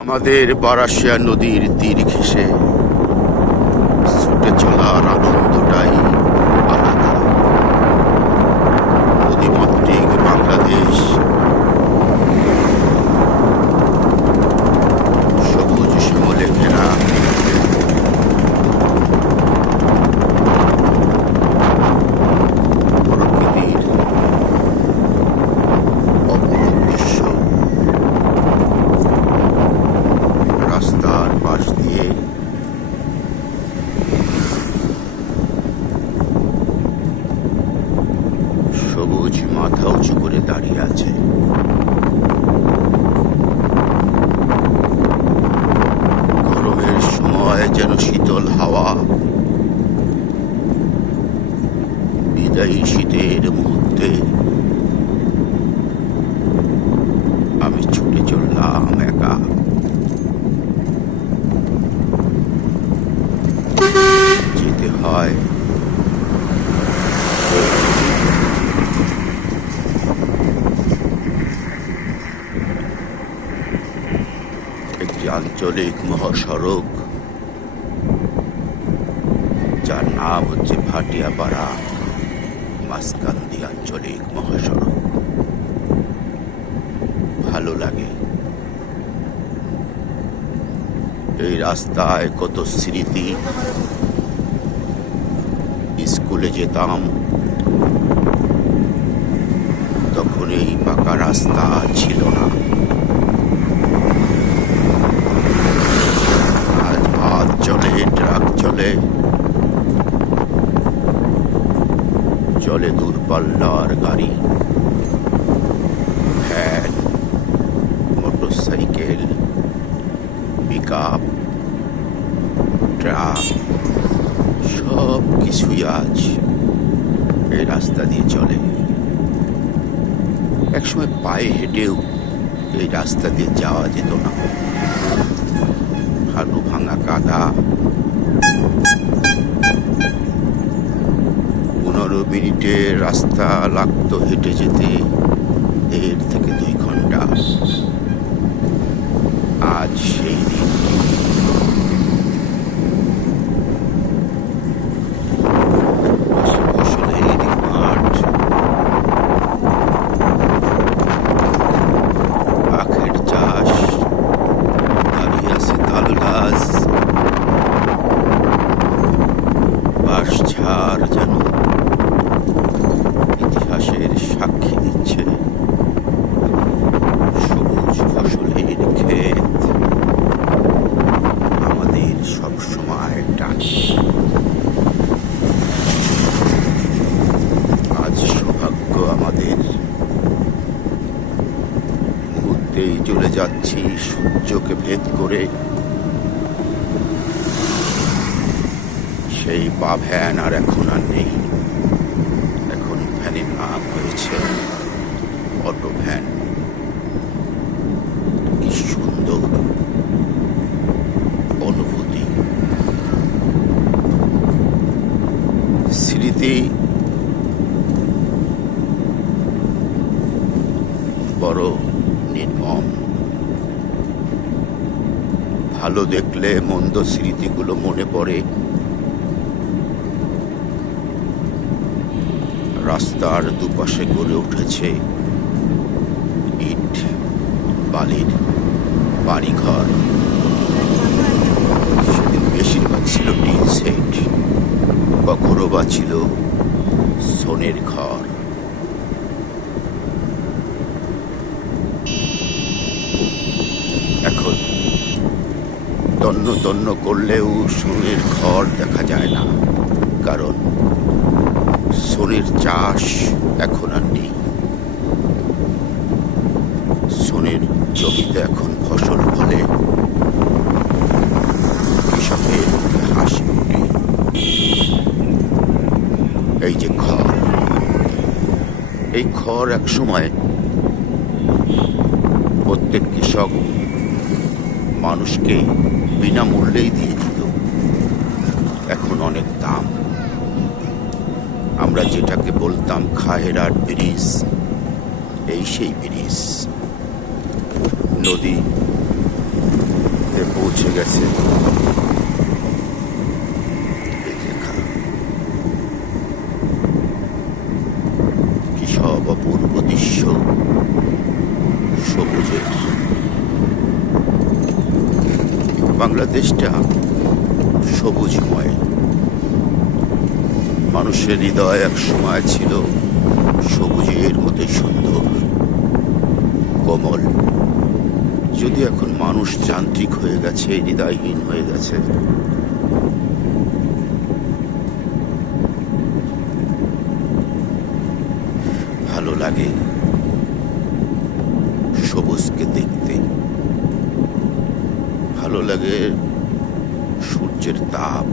আমাদের বারাসিয়া নদীর তীর ঘেসে ছুটে চলার আনন্দটাই মাথা উঁচু করে দাঁড়িয়ে আছে। গরমের সময় যেন শীতল হাওয়া। বিদায়ী শীতের মুহূর্তে আমি ছুটে চললাম একা। যেতে হয় আঞ্চলিক মহাসড়ক, যার নাম হচ্ছে ভাটিয়াপাড়া মাসকান্দি আঞ্চলিক মহাসড়ক। ভালো লাগে। এই রাস্তায় কত স্মৃতি। স্কুলে যেতাম, তখন এই পাকা রাস্তা ছিল না আজ বাস চলে ট্রাক চলে চলে দূরপাল্লার গাড়ি। Van motorcycle pick up truck, সব কিছুই আজ এই রাস্তা দিয়ে চলে। একসময় পায়ে হেঁটেও এই রাস্তা দিয়ে যাওয়া যেত না। হাঁটু ভাঙা কাদা মিনিটে রাস্তা লাগতো হেঁটে যেতে। দেড় থেকে দুই ঘণ্টা। আজ সেই মুহূর্তেই চলে যাচ্ছি, সূর্যকে ভেদ করে। সেই পা ভ্যান আর এখন আর নেই। এখন ভ্যানের নাম হয়েছে অটো ভ্যান। কি সুন্দর অনুভূতি। স্মৃতি বড় নির্মম ভালো দেখলে মন্দ স্মৃতিগুলো মনে পড়ে। রাস্তার দুপাশে গড়ে উঠেছে ইট, বালির বাড়িঘর। সেদিন বেশিরভাগ ছিল টিন সেট, কখনো বা ছিল সোনের ঘর এখন তন্ন তন্ন করলেও সোনের ঘর দেখা যায় না, কারণ সোনের চাষ এখন আর নেই। সোনের জমিতে এখন ফসল ফলে কৃষকের হাসি এই যে খড়, এই খড় এক সময় প্রত্যেক কৃষক মানুষকে বিনামূল্যেই দিয়ে দিত। এখন অনেক দাম। আমরা যেটাকে বলতাম খাহেরার ব্রিজ, এই সেই ব্রিজ। নদী পৌঁছে গেছে এই লেখা কি সব অপূর্ব দৃশ্য সবুজের বাংলাদেশটা সবুজময় মানুষের হৃদয় এক সময় ছিল সবুজের মতো সুন্দর, কোমল। যদি এখন মানুষ যান্ত্রিক হয়ে গেছে, হৃদয়হীন হয়ে গেছে, ভালো লাগে। লাগে সূর্যের তাপ,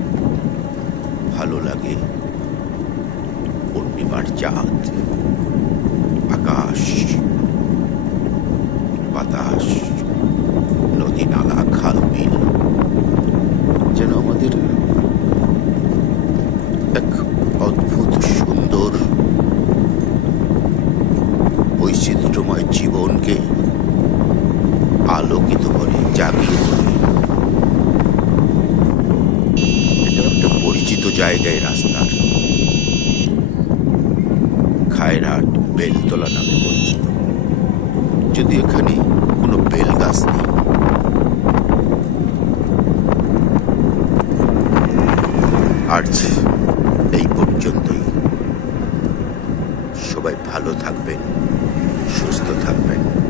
ভালো লাগে পূর্ণিমার চাঁদ, আকাশ, বাতাস, নদী নালা, খাল, বিল, যেন আমাদের এক অদ্ভুত, সুন্দর, বৈচিত্র্যময় জীবনকে আলোকিত করে, জাগিয়ে তোলে। জায়গায় রাস্তার খায়রাট বেলতলা নামে পরিচিত। যদি এখানে কোনো বেল গাছ নেই। আজ এই পর্যন্তই। সবাই ভালো থাকবেন, সুস্থ থাকবেন।